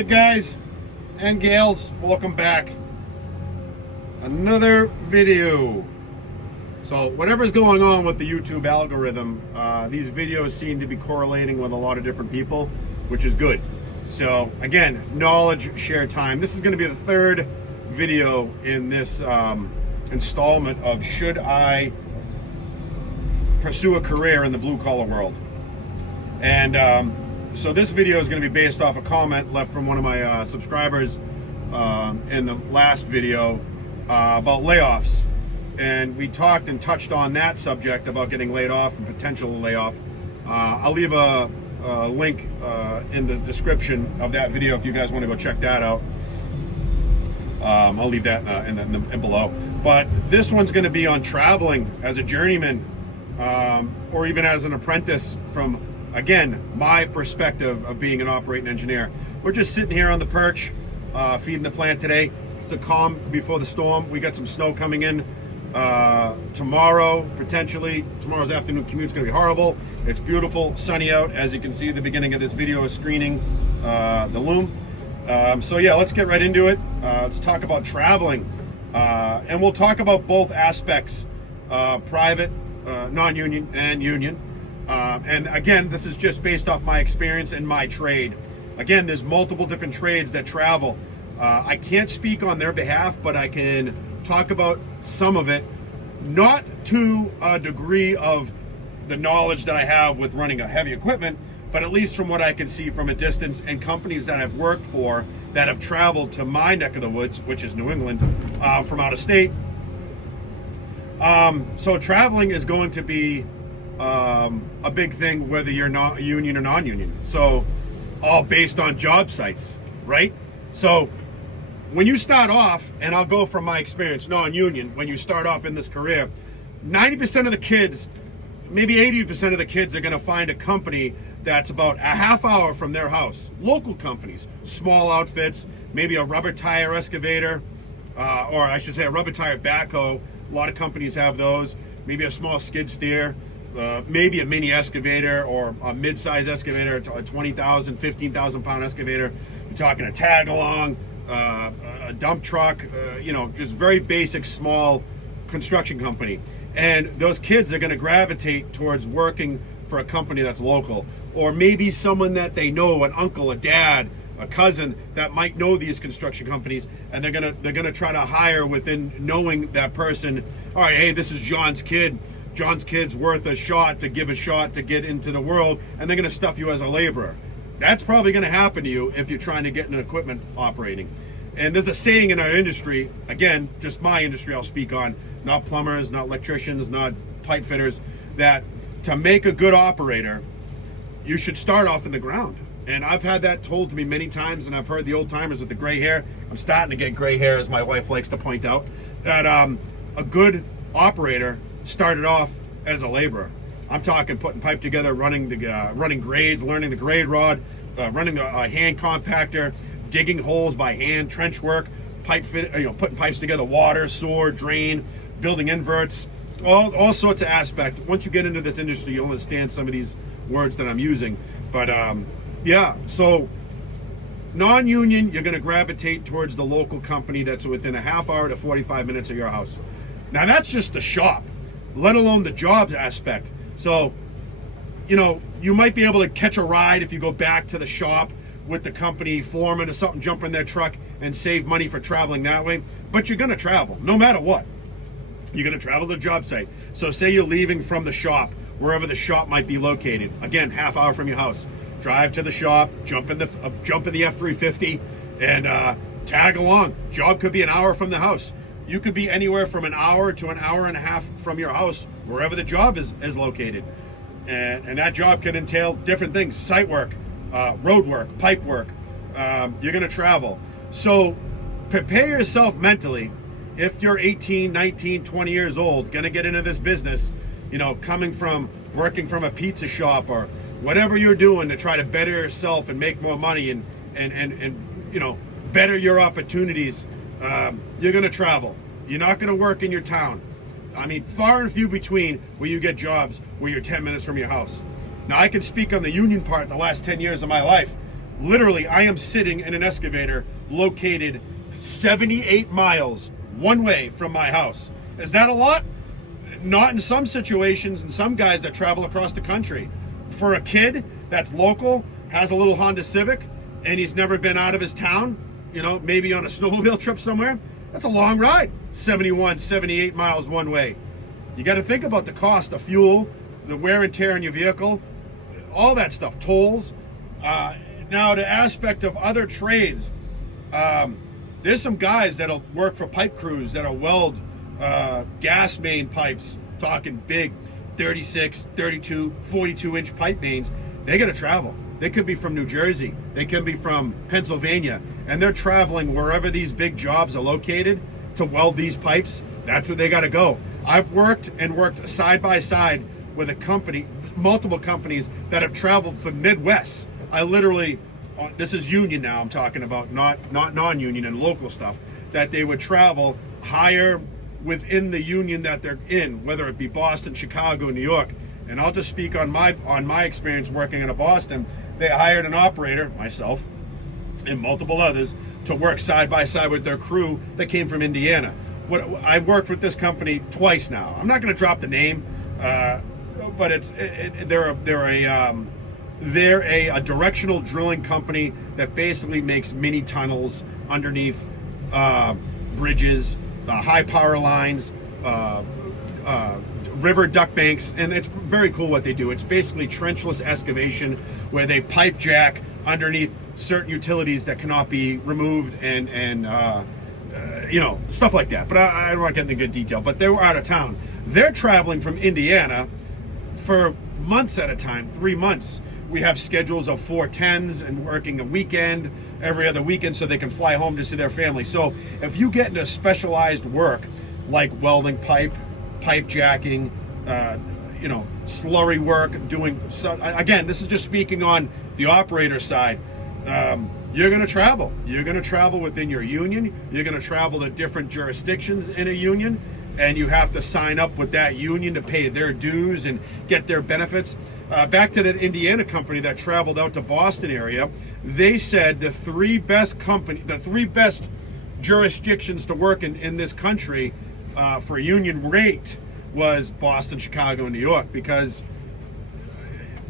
Alright guys and gals, welcome back. Another video. So whatever's going on with the YouTube algorithm, these videos seem to be correlating with a lot of different people, which is good. So again, knowledge share time. This is going to be the third video in this installment of should I pursue a career in the blue collar world. And so this video is going to be based off a comment left from one of my subscribers in the last video about layoffs. And we talked and touched on that subject about getting laid off and potential layoff. I'll leave a link in the description of that video if you guys want to go check that out. I'll leave that in below. But this one's going to be on traveling as a journeyman or even as an apprentice from, again, my perspective of being an operating engineer. We're just sitting here on the perch, feeding the plant today. It's the calm before the storm. We got some snow coming in tomorrow, potentially. Tomorrow's afternoon commute's gonna be horrible. It's beautiful, sunny out. As you can see, the beginning of this video is screening the loom. So yeah, let's get right into it. Let's talk about traveling. And we'll talk about both aspects, private, non-union, and union. And again, this is just based off my experience and my trade. Again, there's multiple different trades that travel. I can't speak on their behalf, but I can talk about some of it, not to a degree of the knowledge that I have with running a heavy equipment, but at least from what I can see from a distance and companies that I've worked for that have traveled to my neck of the woods, which is New England, from out of state. So traveling is going to be a big thing, whether you're not union or non-union. So all based on job sites, right? So when you start off, and I'll go from my experience, non-union, when you start off in this career, 90% of the kids, maybe 80% of the kids are going to find a company that's about a half hour from their house. Local companies, small outfits, maybe a rubber tire excavator, or I should say a rubber tire backhoe. A lot of companies have those. Maybe a small skid steer. Maybe a mini excavator or a mid-size excavator, a 20,000, 15,000 pound excavator. You're talking a tag along, a dump truck, just very basic, small construction company. And those kids are going to gravitate towards working for a company that's local, or maybe someone that they know, an uncle, a dad, a cousin that might know these construction companies, and they're gonna try to hire within knowing that person. All right, hey, this is John's kid. John's kid's worth a shot to give a shot to get into the world, and they're going to stuff you as a laborer. That's probably going to happen to you if you're trying to get an equipment operating. And there's a saying in our industry, again, just my industry I'll speak on, not plumbers, not electricians, not pipe fitters, that to make a good operator, you should start off in the ground. And I've had that told to me many times, and I've heard the old timers with the gray hair. I'm starting to get gray hair, as my wife likes to point out, that a good operator started off as a laborer. I'm talking putting pipe together, running grades, learning the grade rod, running a hand compactor, digging holes by hand, trench work, pipe fit, putting pipes together, water, sewer, drain, building inverts, all sorts of aspects. Once you get into this industry, you'll understand some of these words that I'm using. But yeah, so non-union, you're going to gravitate towards the local company that's within a half hour to 45 minutes of your house. Now that's just the shop, let alone the jobs aspect. So, you might be able to catch a ride if you go back to the shop with the company foreman or something, jump in their truck and save money for traveling that way. But you're going to travel no matter what. You're going to travel to the job site. So say you're leaving from the shop, wherever the shop might be located. Again, half hour from your house. Drive to the shop, jump in the F-350 and tag along. Job could be an hour from the house. You could be anywhere from an hour to an hour and a half from your house, wherever the job is located. And that job can entail different things: site work, road work, pipe work. You're going to travel. So prepare yourself mentally. If you're 18, 19, 20 years old, going to get into this business, coming from working from a pizza shop or whatever you're doing to try to better yourself and make more money and better your opportunities, you're going to travel. You're not going to work in your town. I mean, far and few between where you get jobs where you're 10 minutes from your house. Now, I can speak on the union part the last 10 years of my life. Literally, I am sitting in an excavator located 78 miles one way from my house. Is that a lot? Not in some situations, and some guys that travel across the country. For a kid that's local, has a little Honda Civic, and he's never been out of his town, maybe on a snowmobile trip somewhere, that's a long ride. 71, 78 miles one way. You got to think about the cost of fuel, the wear and tear on your vehicle, all that stuff, tolls. Now, the aspect of other trades, there's some guys that'll work for pipe crews that'll weld gas main pipes, talking big 36, 32, 42-inch pipe mains. They got to travel. They could be from New Jersey. They could be from Pennsylvania. And they're traveling wherever these big jobs are located to weld these pipes. That's where they got to go. I've worked side by side with a company, multiple companies that have traveled from Midwest. I literally, this is union now I'm talking about, not non-union and local stuff, that they would travel, hire within the union that they're in, whether it be Boston, Chicago, New York. And I'll just speak on my experience working in Boston. They hired an operator, myself, and multiple others, to work side by side with their crew that came from Indiana. I worked with this company twice now. I'm not going to drop the name, but they're a directional drilling company that basically makes mini tunnels underneath bridges, high power lines, river duck banks, and it's very cool what they do. It's basically trenchless excavation where they pipe jack underneath certain utilities that cannot be removed and stuff like that. But I don't want to get into good detail. But they were out of town. They're traveling from Indiana for months at a time, 3 months. We have schedules of 410s and working a weekend, every other weekend, so they can fly home to see their family. So if you get into specialized work like welding pipe jacking, slurry work, again, this is just speaking on the operator side. You're going to travel. You're going to travel within your union. You're going to travel to different jurisdictions in a union, and you have to sign up with that union to pay their dues and get their benefits. Back to that Indiana company that traveled out to Boston area, they said the three best jurisdictions to work in this country for union rate was Boston, Chicago, and New York, because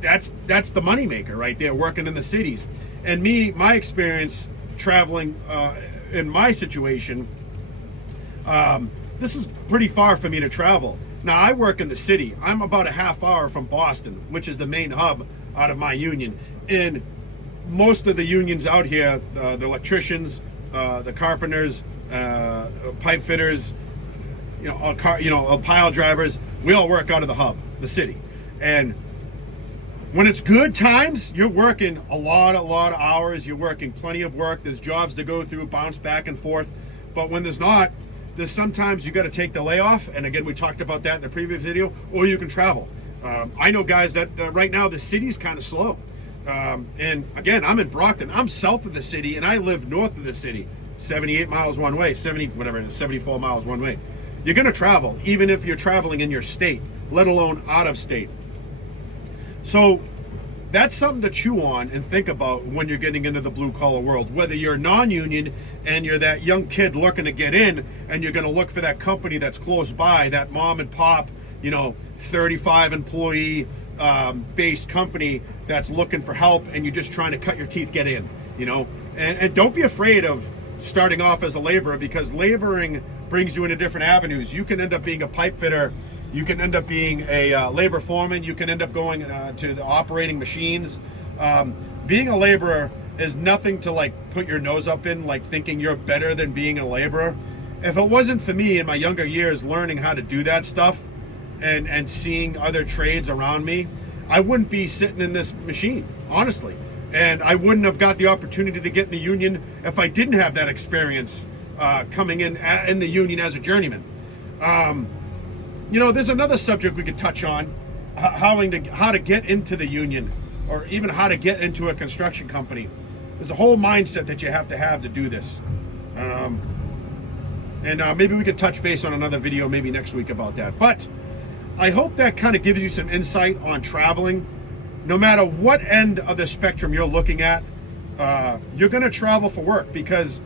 that's the moneymaker right there, working in the cities. And my experience traveling in my situation, this is pretty far for me to travel. Now, I work in the city. I'm about a half hour from Boston, which is the main hub out of my union. And most of the unions out here, the electricians, the carpenters, pipe fitters, pile drivers, we all work out of the hub, the city. And when it's good times, you're working a lot of hours. You're working plenty of work. There's jobs to go through, bounce back and forth. But when there's not, there's sometimes you got to take the layoff. And again, we talked about that in the previous video, or you can travel. I know guys that right now the city's kind of slow. And again, I'm in Brockton. I'm south of the city, and I live north of the city. 78 miles one way, 74 miles one way. You're going to travel, even if you're traveling in your state, let alone out of state. So that's something to chew on and think about when you're getting into the blue collar world. Whether you're non-union and you're that young kid looking to get in, and you're going to look for that company that's close by, that mom and pop, 35 employee based company that's looking for help, and you're just trying to cut your teeth, get in, and don't be afraid of starting off as a laborer, because laboring brings you into different avenues. You can end up being a pipe fitter. You can end up being a labor foreman. You can end up going to the operating machines. Being a laborer is nothing to put your nose up in, thinking you're better than being a laborer. If it wasn't for me in my younger years learning how to do that stuff and seeing other trades around me, I wouldn't be sitting in this machine, honestly. And I wouldn't have got the opportunity to get in the union if I didn't have that experience coming in the union as a journeyman. There's another subject we could touch on, how to get into the union, or even how to get into a construction company. There's a whole mindset that you have to do this. Maybe we could touch base on another video maybe next week about that. But I hope that kind of gives you some insight on traveling. No matter what end of the spectrum you're looking at, you're going to travel for work, because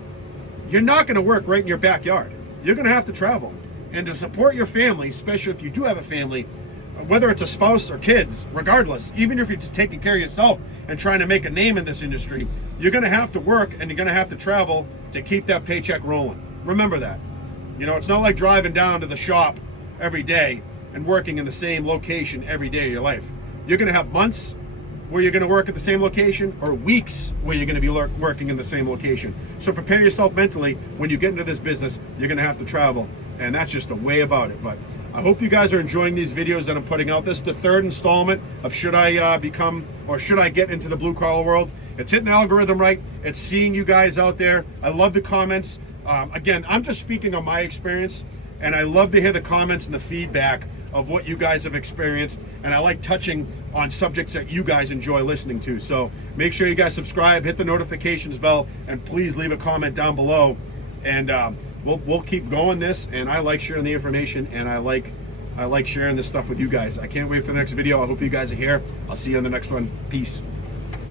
you're not going to work right in your backyard. You're going to have to travel. And to support your family, especially if you do have a family, whether it's a spouse or kids, regardless, even if you're just taking care of yourself and trying to make a name in this industry, you're going to have to work and you're going to have to travel to keep that paycheck rolling. Remember that. You know, it's not like driving down to the shop every day and working in the same location every day of your life. You're going to have months where you're going to work at the same location, or weeks where you're going to be working in the same location. So prepare yourself mentally. When you get into this business, you're going to have to travel, and that's just the way about it. But I hope you guys are enjoying these videos that I'm putting out. This is the third installment of should I get into the blue collar world. It's hitting the algorithm right. It's seeing you guys out there. I love the comments. Again, I'm just speaking on my experience, and I love to hear the comments and the feedback of what you guys have experienced, and I like touching on subjects that you guys enjoy listening to. So make sure you guys subscribe, hit the notifications bell, and please leave a comment down below. And we'll keep going this. And I like sharing the information, and I like sharing this stuff with you guys. I can't wait for the next video. I hope you guys are here. I'll see you on the next one. Peace.